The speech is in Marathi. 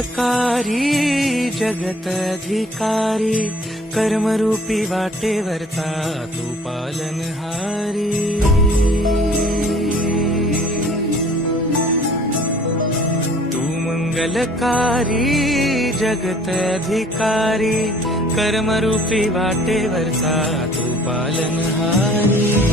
मंगलकारी जगत अधिकारी, कर्मरूपी वाटेवरचा तू पालनहारी। तू मंगलकारी जगत अधिकारी, कर्मरूपी वाटेवरचा तू पालनहारी।